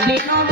They know